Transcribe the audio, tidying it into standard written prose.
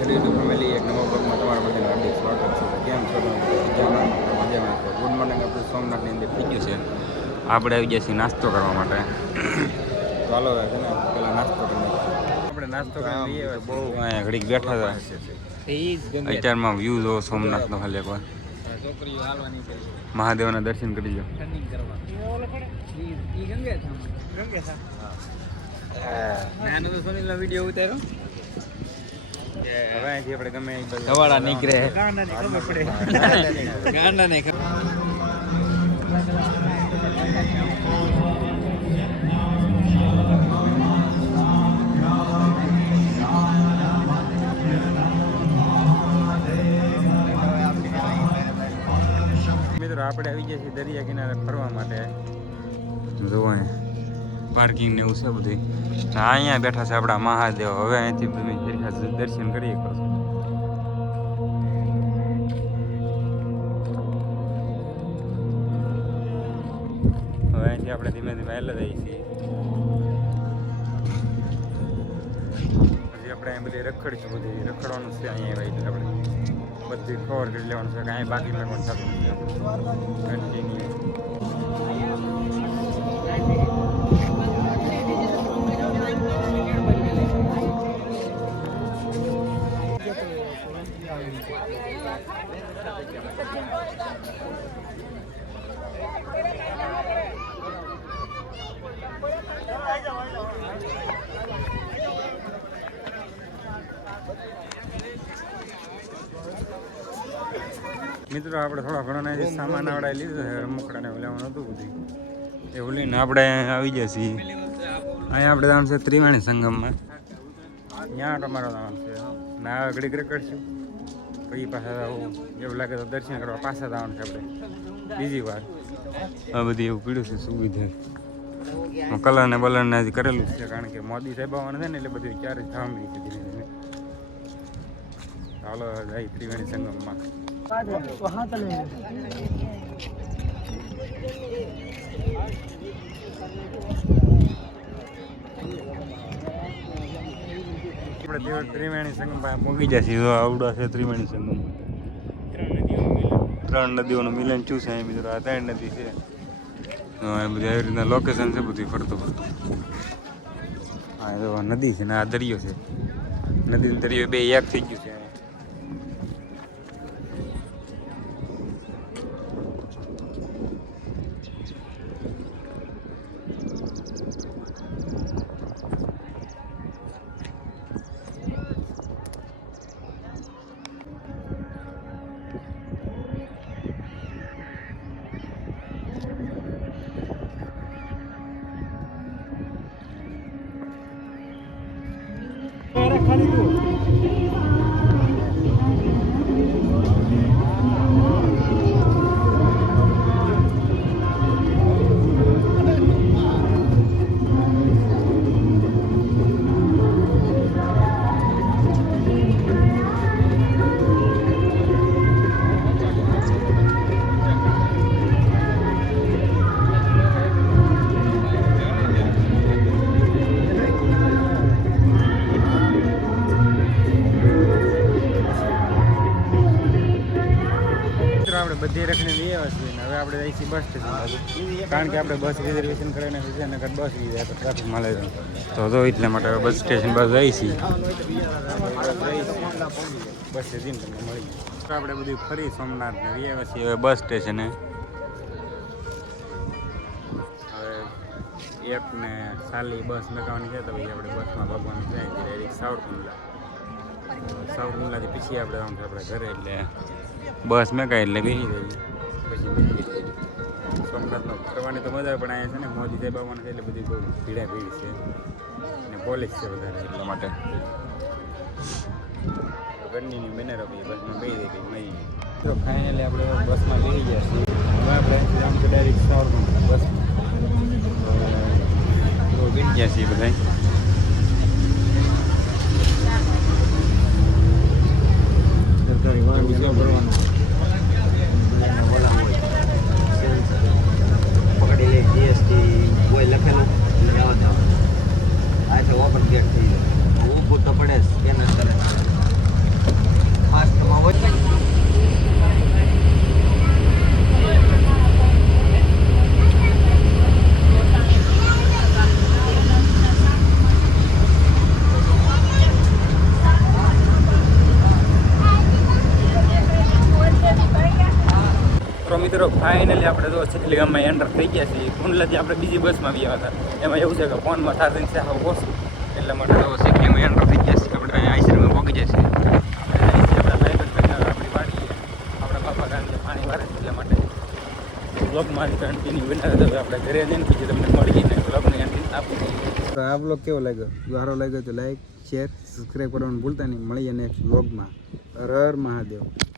YouTube family એક નવા બ્લોગમાં તમારા બધાનું હાર્દિક સ્વાગત છે. કેમ છો તમે? મજામાં ગુડ મોર્નિંગ. આપણું સોમનાથની અંદર થઈ ગયું છે. આપણે આવી ગયા છીએ નાસ્તો કરવા માટે. ચાલો છે ને પેલા નાસ્તો કરી આપણે નાસ્તો કરી લઈએ. બહુ અહીંયા ઘડીક બેઠા હતા. અત્યારમાં વ્યૂ જો સોમનાથનો ખાલી એકવાર છોકરીઓ હાલવાની મહાદેવના દર્શન કરી લો. નાનો તો સોનીનો વિડીયો ઉતાર્યો. હવે અહીંથી આપણે ગમે સવાળા નીકળે ગાંડા ને મિત્રો આપણે આવી ગયા છીએ દરિયા કિનારે ફરવા માટે. જોવા પાર્કિંગ ને એવું છે બધું. અહીંયા બેઠા છે આપણા મહાદેવ. હવે અહીંથી તમે દર્શન કરીએ કરો. હવે અહીંથી આપણે ધીમે ધીમે હેલા જઈએ છીએ. પછી આપણે અહીં બધી રખડીશું. બધી રખડવાનું છે અહીંયા એટલે આપણે બધી કવર કરી લેવાનું છે. કાંઈ બાકી મેળવાનું થતું નથી. કન્ટિન્યુ મિત્રો આપણે થોડા ઘણા સામાન આવડાવી લીધો છે. રમકડાને લેવાનું હતું બધું એવું લઈને આપણે આવી ગયા છીએ. અહીંયા આપણે જવાનું છે ત્રિવેણી સંગમમાં. ત્યાં તમારો જવાનું છે. ના ઘડીક રખડશું પછી પાછા આવું એવું લાગે તો દર્શન કરવા પાછા જવાનું છે આપણે બીજી વાર. આ બધી એવું પીડ્યું છે સુવિધા કલર ને બલર ને હજી કરેલું છે. કારણ કે મોદી સાહેબ આવવાના છે ને એટલે બધું ચારે થવા મળી છે ધીમે ધીમે. ચાલો જાય ત્રિવેણી સંગમમાં. આપણે ત્રિવેણી સંગમ પાસે મૂકી જાય છે. આવડો છે ત્રિવેણી સંગમ. ત્રણ નદીઓનું મિલન છું છે મિત્રો. આ 3 નદી છે. બધી આવી રીતના લોકેશન છે બધું ફરતું ફરતું. હા તો નદી છે ને આ દરિયો છે. નદી દરિયો બે એક થઈ ગયું છે. આપણે બધી રખડીને લઈ આવ્યા છીએ. હવે આપણે જઈએ છીએ બસ સ્ટેશન બાજુ. કારણ કે આપણે બસ રિઝર્વેશન કરીને છે અને બસ જાય તો ટ્રાફિક મળે તો એટલા માટે બસ સ્ટેશન બાજુ જઈએ છીએ. બસ સ્ટેશન તમને મળી ગયું. આપણે બધું ફરી સોમનાથને લઈ આવ્યા છીએ હવે બસ સ્ટેશને. હવે 1 ને સાલી બસ મેકાવાની છે તો પછી આપણે બસમાં ભગવાન જાય ડાયરેક્ટ સાવરકુંડલાથી પછી આપણે આવવાનું આપણે ઘરે. એટલે બસ મેં કાંઈ એટલે બેસી જાય પછી સોમનાથમાં ફરવાની તો મજા પણ અહીંયા છે ને મોદી સાહેબ આવવાના છે એટલે બધી બહુ ભીડ છે ને પોલીસ છે વધારે એટલા માટે કન્ટિન્યુ બને રહો બસમાં બેસી જાય કંઈ તો ફાઇનલી આપણે બસમાં બેસી ગયા છીએ. હવે આપણે આમ તો ડાયરેક્ટ સાવરકુંડલા બસમાં તો બેસી ગયા છીએ બધા. સરકારી વાહન ભરવાનું પકડી લે જીએસટી કોઈ લખેલું આ છે ઓપન ગેટ થઈ જાય ઊભું તો પડે સ્કેનર કરે. મિત્રો ફાઇનલી આપણે તો ચીખલી ગામમાં એન્ટર થઈ ગયા છીએ. કુંડલાથી આપણે બીજી બસમાં આવ્યા હતા. એમાં એવું છે કે ફોનમાં ચાર્જિંગ છે હા ઓછું, એટલા માટે તો ચીખલીમાં એન્ટર થઈ ગયા છીએ. આપણે અહીંયા આઈસરમાં પહોંચી જઈએ છીએ. આપણી વાડી આપણા બાપા ગાંધી પાણી વારે છે, એટલા માટે બ્લોગમાં કન્ટિન્યુ બનાવે તો આપણે ઘરે જઈને પછી તમને મળીને બ્લોગની એન્ટ્રી આપી દઈએ. તો આ બ્લોગ કેવો લાગ્યો? જો સારો લાગ્યો તો લાઈક શેર સબસ્ક્રાઈબ કરવાનું ભૂલતા નહીં. મળીએ નેક્સ્ટ બ્લોગમાં. હર હર મહાદેવ.